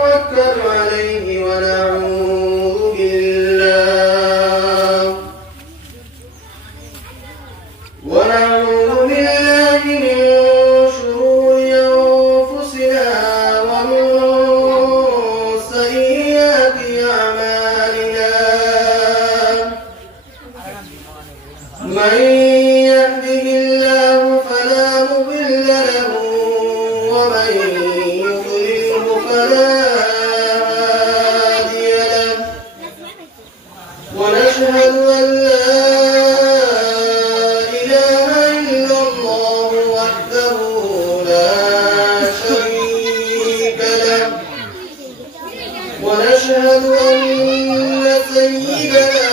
نتوكل عليه ونعوذ بالله من شرور أنفسنا ومن سيئات أعمالنا من يهده الله فلا مضل له ومن يضلله فلا هادي له ونشهد أن لا إله إلا الله وحده لا شريك له ونشهد أن سيدنا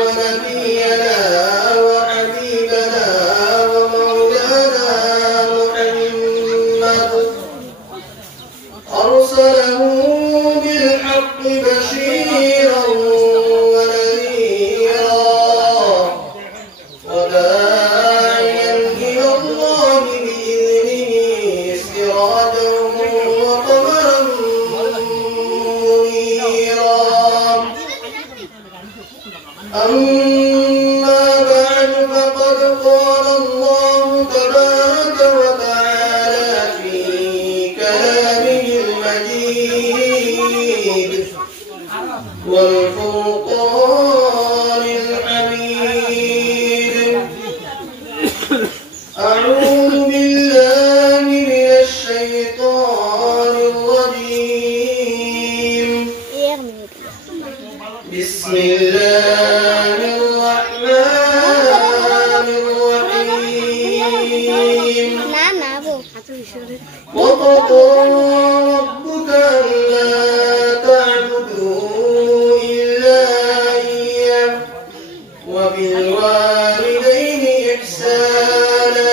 ونبينا وحبيبنا ومولانا محمد أرسله بالحق بشيرا ونذيرا وداعيا إلى الله بإذنه سراجا وقمرا منيرا أما بعد فقد قال الله تبارك وتعالى في كلامه المجيد والفرقان الحميد أعوذ بالله من الشيطان الرجيم بسم الله الرحمن الرحيم وقضى ربك ألا تعبدوا إلا إياه وبالوالدين إحسانا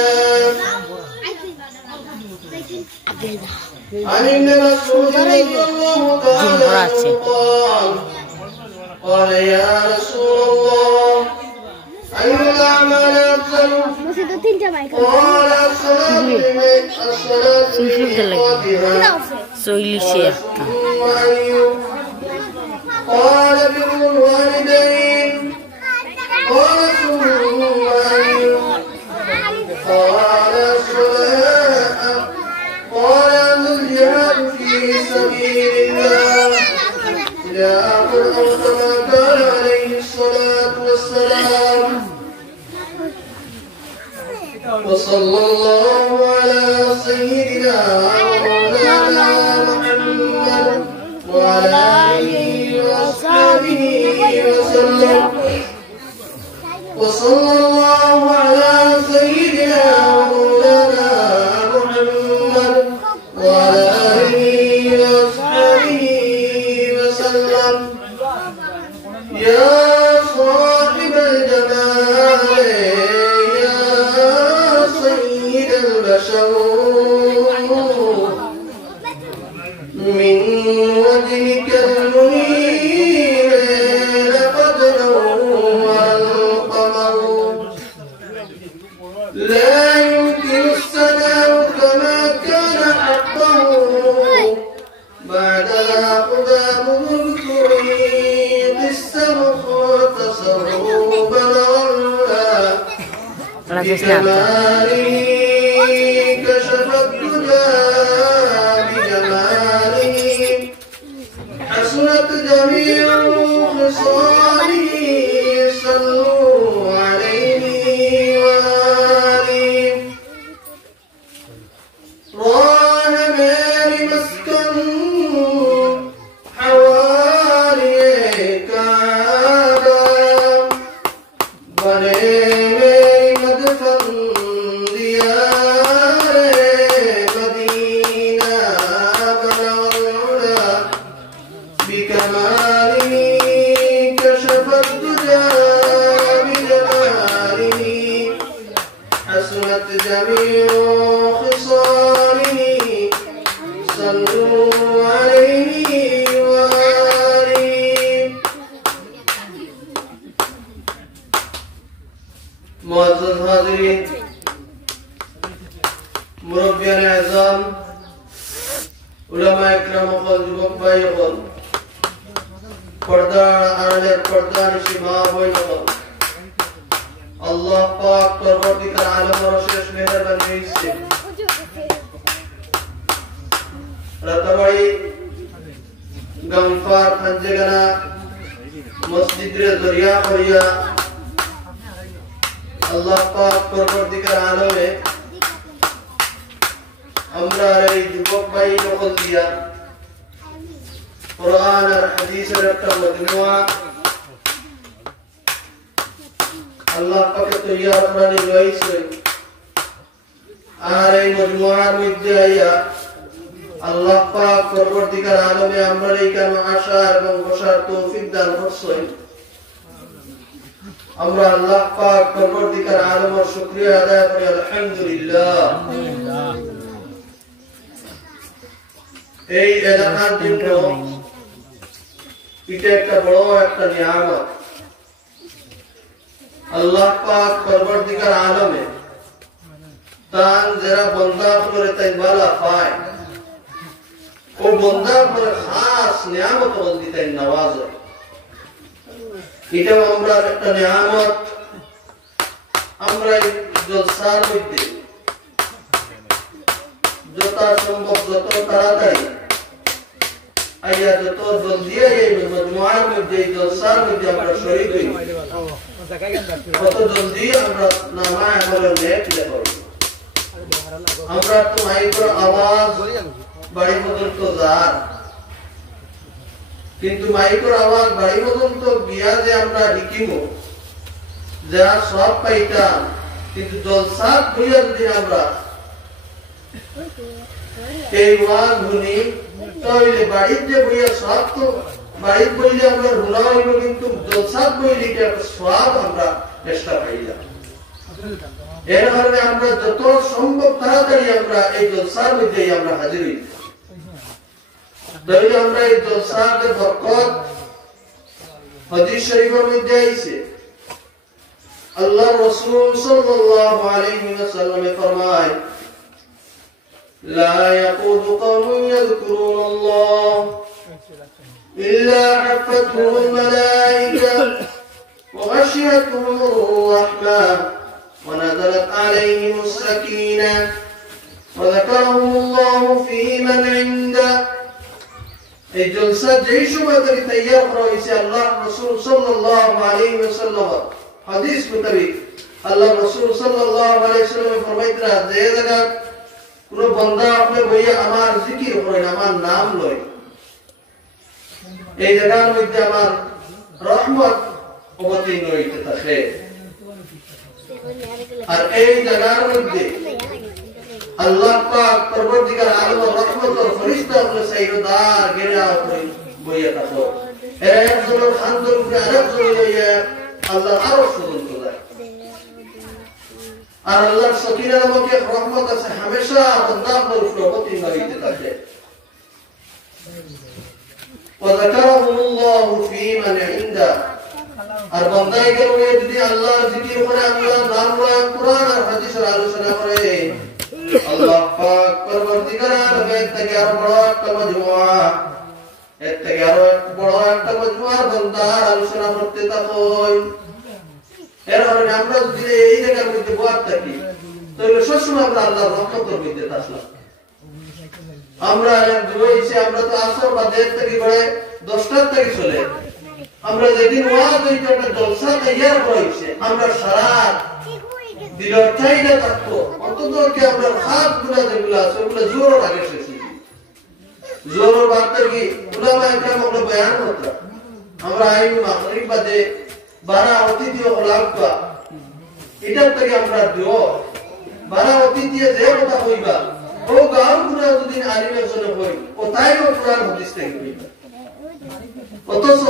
عن ابن مسعود رضي الله تعالى عنه قال يا رسول الله أي الأعمال أفضل؟ قال الصلاة لوقتها ثم أي؟ قال بر الوالدين قال ثم أي؟ قال الصلاة قال الجهاد في سبيل الله إلى آخر أو كما قال عليه الصلاة والسلام. وصلى الله على سيدنا ومولانا محمد وعلى آله وأصحابه وسلم. وصلى الله على سيدنا ومولانا محمد وعلى آله وأصحابه وسلم. يا صاحب الجمال يا سيد البشر من وجهك المنير لقد نور القمر لا يمكن السلام كما كان حقه بعد أقدام الطريق السمخ وتصروا بلغ العلا بكماله كشف الدجى بجماله حسنت جميع خصاله صلوا عليه وآله. راح ماري مسكن حوالي كعبة بني ماري مدفن ديار مدينة بلغ العلا بكماله كشف الدجى ভাই হল পর্দা আড়ালের পর্দা নিশি মা বোন হল আল্লাহ পাক পরবর্তীকার আলমের শেষ মেহেরবানি হইছে রাতাবাড়ি গমফার খানজেগানা মসজিদের জরিয়া করিয়া আল্লাহ পাক পরবর্তীকার আলমে আমরা এই যুবক ভাই নকল দিয়া কোরআন আর হাদিসের একটা মজমুয়া আল্লাহ পাকে তৈয়ার করে রয়েছে আর এই মজমুয়ার মধ্যে আইয়া আল্লাহ পাক পরবর্তীকার আলমে আমরা এইখানে আসা এবং বসার তৌফিক দান করছেন আমরা আল্লাহ পাক পরবর্তীকার আলমের শুকরিয়া আদায় করি আলহামদুলিল্লাহ এই এলাকার জন্য এটা একটা বড় একটা নিয়ামত আল্লাহ পাক পরবর্তীকার আলমে তার যারা বন্দা করে তাই বালা পায় ও বন্দা করে খাস নিয়ামত বন্দি তাই নওয়াজ এটাও আমরা একটা নিয়ামত আমরা এই জলসার মধ্যে যত সম্ভব যত তাড়াতাড়ি আইয়া যত জলদি এই মজমুয়ার মধ্যে এই জলসার মধ্যে আমরা শরীক হই কত জলদি আমরা নামায় আমলের নেক দেখব আমরা তো মাইকের আওয়াজ বাড়ি পর্যন্ত যার কিন্তু মাইকের আওয়াজ বাড়ি পর্যন্ত গিয়া যে আমরা লিখিব যা সব পাইতাম কিন্তু জলসা হইয়া যদি আমরা এই ওয়াজ শুনি তাহলে বাড়ির যে বইয়া সব তো বাড়ির বইলে আমরা রুনা হইব কিন্তু জলসাত বইলে সব আমরা চেষ্টা পাইলাম এর কারণে আমরা যত সম্ভব তাড়াতাড়ি আমরা এই জলসার মধ্যে আমরা হাজির হই তাহলে আমরা এই জলসার বরকত হাদিস শরীফের মধ্যে আইছে আল্লাহ রাসূল সাল্লাল্লাহু আলাইহি ওয়াসাল্লাম ফরমায় لا يقود قوم يذكرون الله إلا حفتهم الملائكة وغشيتهم الرحمة ونزلت عليهم السكينة وذكرهم الله في من عنده এই জলসা যেই সময় থেকে তৈয়ার করা হয়েছে আল্লাহ রাসূল সাল্লাল্লাহু আলাইহি ওয়াসাল্লাম হাদিস মোতাবেক আল্লাহ রাসূল সাল্লাল্লাহু আলাইহি ওয়াসাল্লাম ফরমাইতরা যে জায়গা কোন বান্দা আপনি বইয়া আমার জিকির করেন আমার নাম লয় এই জায়গার মধ্যে আমার রহমত অবতীর্ণ হইতে থাকে আর এই জায়গার মধ্যে আল্লাহ পাক পরবর্তীকার আলমের রহমতের ফেরেশতা গুলো সাইয়্যিদার ঘেরাও করে বইয়া থাকে এরা একজনের খানদের উপরে আরেকজন লইয়া আল্লাহ আরো সুন্দর করে আর আল্লাহর সকিনা নামকে রহমত আছে হামেশা বান্দার উপর অবতীর্ণ হইতে থাকে وذكرهم الله في من عنده আর বান্দাকে যদি আল্লাহর জিকির করে আল্লাহর নাম লয় কুরআন আর হাদিসের আলোচনা করে আল্লাহ পাক পরবর্তীকার আলমের থেকে আরো বড় একটা মজমুয়া এর থেকে আরো বড় একটা মজমুয়ার বান্দার আলোচনা করতে থাকেন এর কারণে আমরা যদি এই জায়গার মধ্যে বয়াত থাকি তাহলে সবসময় আমরা আল্লাহর রহমতের মধ্যে থাকলাম আমরা দুইছে আমরা তো আসর বা দেড় থেকে করে 10টার থেকে চলে আমরা যেদিন ওয়াজ হইতে একটা জলসা তৈয়ার করেছে আমরা সারা দিলের চাইলে থাকতো অন্তত কি আমরা খাস গুলা যেগুলো আছে ওগুলো জোর আগে শেষে জোর বার্তা কি উলামা একরাম ওগুলো বয়ান হতো আমরা আইন মাগরিব বাদে 12 অতিথি হলাকা এটার থেকে আমরা দিও 12 অতিথি যে কথা হইবা ও গাঁও গুলো যদি আলিমের জন্য হই কোথায় ও কোরআন হাদিস থেকে হইবা অথচ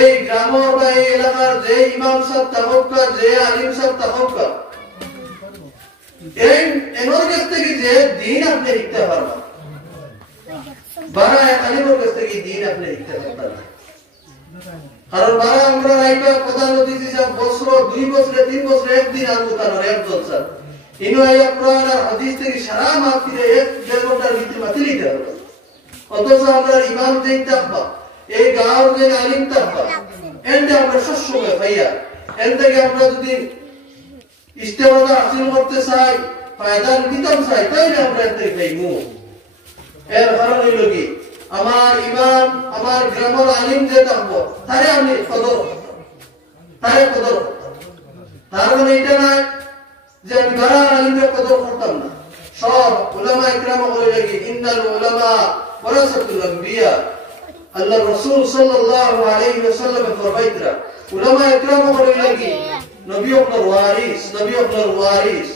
এই গ্রাম বা এই এলাকার যে ইমাম সাহেব তাহক্কা যে আলিম সাহেব তাহক্কা এই এমন কাছ থেকে যে দিন আপনি শিখতে পারবেন 12 আলিমের কাছ থেকে দিন আপনি শিখতে পারবেন কারণ 12 আমরা রাইবা কথা নদীতে সব বছর 2 বছর 3 বছর একদিন আনবো তার এক জলসা ইনো আয়া কোরআন আর হাদিস থেকে সারা মাহফিলে 1-1.5 ঘন্টার ভিতরে মাতিলি দেওয়া অথচ আমরা ইমাম যেই থাকবা এই গাঁওর যে আলিম থাকবা এন্ডে আমরা সবসময় ভাইয়া এন থেকে আমরা যদি ইস্তেমাদা হাসিল করতে চাই ফায়দা নিতাম চাই তাইলে আমরা এন থেকে পাইমু এর কারণ হইল কি আমার ইমাম আমার গ্রামের আলিম যে থাকবো তারে আমি কদর তারে কদর তার মানে এটা নয় যে আমি বারা আলিমের কদর করতাম না সব উলামা ইকরাম বলে লাগি ইন্নাল উলামা ওয়ারাসাতুল আম্বিয়া আল্লাহ রাসূল সাল্লাল্লাহু আলাইহি ওয়াসাল্লাম ফরমাইতরা উলামা ইকরাম বলে লাগি নবী আপনার ওয়ারিস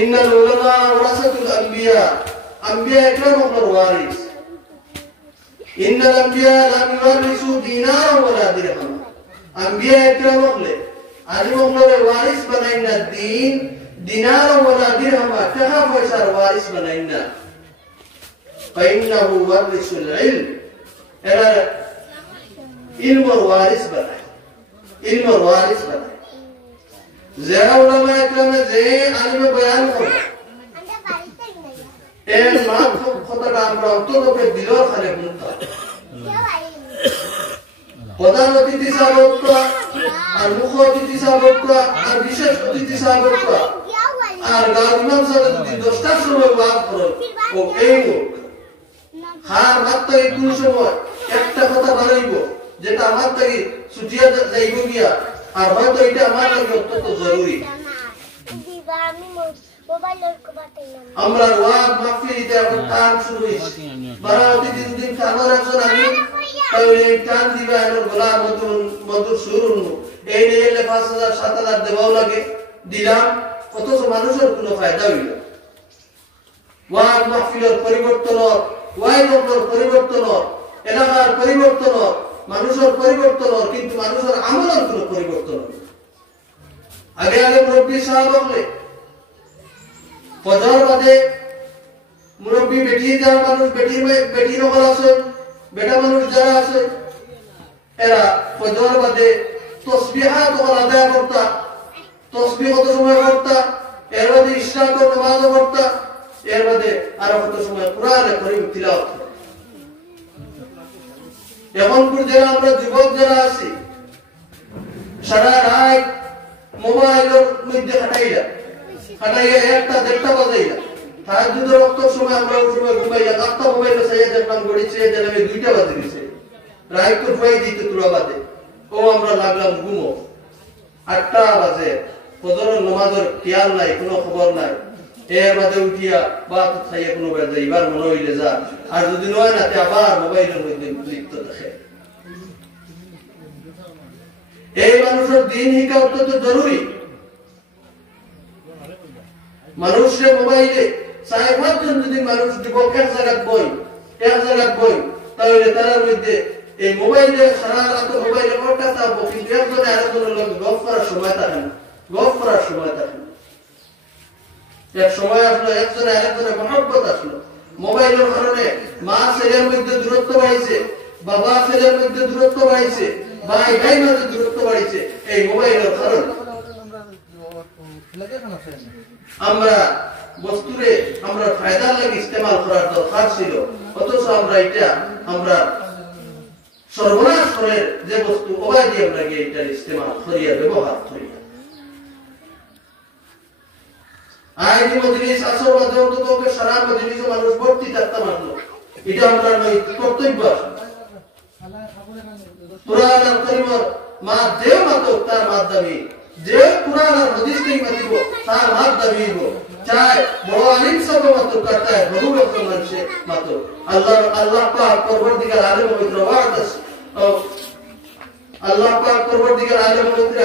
ইন্নাল উলামা ওয়ারাসাতুল আম্বিয়া আম্বিয়া ইকরাম আপনার ওয়ারিস ইন্নাল আম্বিয়া লাম ইওয়ারিসু দিনার ওয়ালা দিরহাম আম্বিয়া ইকরাম বলে আলিম বলে ওয়ারিস বানাইনা দিন দিনার ওয়ালা দিরহাম টাকা পয়সার ওয়ারিস বানাইনা فإنه ورث العلم এরা ইলমের ওয়ারিস বানায় ইলমের ওয়ারিস বানায় যারা উলামা ইকরামে যে আলিমে বয়ান করে এর নাম কথাটা আমরা অন্ততপক্ষে দিলর খানে বুঝতাম প্রধান অতিথি সাহেব আর মুখ্য অতিথি সাহেব আর বিশেষ অতিথি সাহেব আর গাঁও ইমাম সাহেব যদি 10টার সময় ওয়াজ করেন ও এই হার মাত্র কোন সময় একটা কথা বাড়াইব যেটা আমার থেকে ছুটিয়া যাইব গিয়া আর হয়তো এটা আমার লাগে অত্যন্ত জরুরি আমরা ওয়াজ মাহফিলিতে এখন টান শুরু হইছে বারাতি দিন কামর একজন আমি তাহলে টান দিবা এর গলা মধুর সুর এই নিয়ে 5000 7000 দেওয়াও লাগে দিলাম অথচ মানুষের কোনো ফায়দা হইল ওয়াজ মাহফিলের পরিবর্তন ওয়াইজের পরিবর্তন এলাকার পরিবর্তন মানুষের পরিবর্তন কিন্তু মানুষের আমলের কোনো পরিবর্তন আগে মুরব্বী সাহেব বলে ফজর বাদে মুরব্বী বেটি যারা মানুষ বেটি নকল আছে বেটা মানুষ যারা আছে এরা ফজর বাদে তাসবিহাত আদায় করতা তাসবিহ কত সময় করতা এর বাদে ইশরাক ও নামাজ করতা এর মধ্যে আর কত সময় কোরআন কারীম তিলাওয়াত এখন যারা আমরা যুবক যারা আছি সারা রাত মোবাইলের মধ্যে কাটাইয়া একটা দেড়টা বাজাইলা তাহাজ্জুদের ওয়াক্তের সময় আমরা ওই সময় ঘুমাইয়া আটটা মোবাইলে সাইয়া দেখলাম গড়িছে যে আমি 2টা বাজে গেছে রাত তো ভয় দিতে তুলা বাজে ও আমরা লাগলাম ঘুমো 8টা বাজে ফজরের নামাজের খেয়াল নাই কোনো খবর নাই এর মধ্যে উঠিয়া বাত খাইয়া কোনো বাজে এবার মনে হইলে যা আর যদি নয় না তে আবার মোবাইলের মধ্যে লিপ্ত থাকে এই মানুষের দিন শিক্ষা অত্যন্ত জরুরি মানুষের মোবাইলে 5 জন যদি মানুষ যুবক এক জায়গায় বই তাহলে তার মধ্যে এই মোবাইলে সারা রাত মোবাইলে ওটা থাকবো কিন্তু একজনে আরেকজনের লোক গপ করার সময় থাকে না এক সময় আসলো একজনে আরেকজনের মহব্বত আসলো মোবাইলের কারণে মা ছেলের মধ্যে দূরত্ব বাড়িছে বাবা ছেলের মধ্যে দূরত্ব বাড়িছে ভাই ভাই মধ্যে দূরত্ব বাড়িছে এই মোবাইলের কারণে আমরা বস্তুরে আমরা ফায়দা লাগি ইস্তেমাল করার দরকার ছিল অথচ আমরা সর্বনাশ করে যে বস্তু অবাধি আমরা এটা ইস্তেমাল করিয়া ব্যবহার করি আইনি মজলিস আসর মাঝে অন্তত সারা মজলিসে মানুষ ভর্তি থাকতে পারলো এটা আমরা কর্তব্য কুরআন আর কারীমের মাধ্যমে মাত্র তার মাধ্যমে যে কুরআন আর হাদিস থেকে মাতিব তার মাধ্যমে চাই বড় আলিম সব মাত্র করতে হয় বহু লোক মানুষে মাত্র আল্লাহ পাক পরবর্তীকাল আলেম পবিত্র ওয়াদাস আল্লাহ পাক পরবর্তীকাল আলেম পবিত্র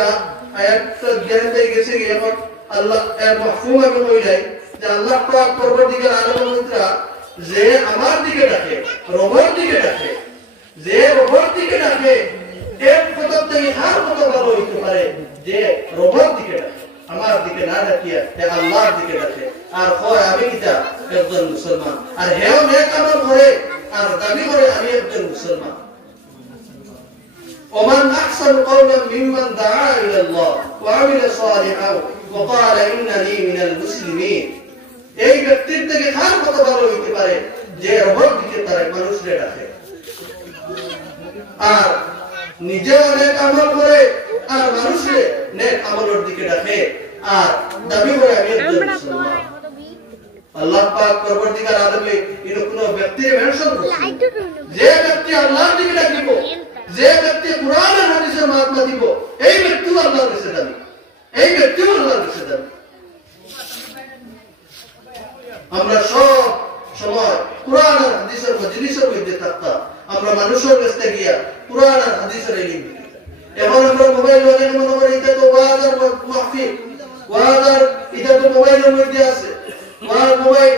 আয়াত জ্ঞান দিয়ে গেছে এখন আল্লাহ এর মাফহুম আমি কইলাই যে আল্লাহ পাক পরবর্তীকাল আলেম পবিত্র যে আমার দিকে ডাকে রবের দিকে ডাকে যে রবের দিকে ডাকে এক কথা থেকে আর কথা ভালো হইতে পারে যে রবের দিকে ডাকে আমার দিকে না ডাকিয়া হে আল্লাহর দিকে ডাকে আর হয় আমি কিটা একজন মুসলমান আর হেও নেক আমল করে আর দাবি করে আমি একজন মুসলমান ومن احسن قولا ممن دعا الى الله وعمل صالحا وقال انني من المسلمين এই ব্যক্তির থেকে আর কত ভালো হইতে পারে যে রবের দিকে তারা মানুষরে ডাকে আর নিজে অনেক আমল করে আর মানুষরে নেক আমলের দিকে ডাকে আর দাবি করে আমি একজন মুসলমান আল্লাহ পাক পরবর্তীকার আলমে ইনো কোন ব্যক্তির মেনশন করছে যে ব্যক্তি আল্লাহর দিকে ডাকিব যে ব্যক্তি কুরআন আর হাদিসের মাধ্যমে দিব এই ব্যক্তিও আল্লাহর কাছে দাবি এই ব্যক্তিও আল্লাহর কাছে দাবি আমরা সব সময় কুরআন আর হাদিসের মজলিসের মধ্যে থাকতাম আমরা মানুষের কাছে গিয়া কুরআন আর হাদিসের ইলম দিতাম এখন আমরা মোবাইল লাগানো মনে করি এটা তো ওয়াজ আর মাহফিল ওয়াজ আর এটা তো মোবাইলের মধ্যে আছে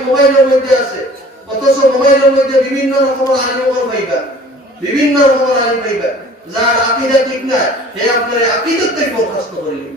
মোবাইলের মধ্যে আছে অথচ মোবাইলের মধ্যে বিভিন্ন রকমের আলিম পাইবা বিভিন্ন রকমের আলিম পাইবা যার আকীদা ঠিক না হে আপনার আকীদা থেকে বরখাস্ত করিলেন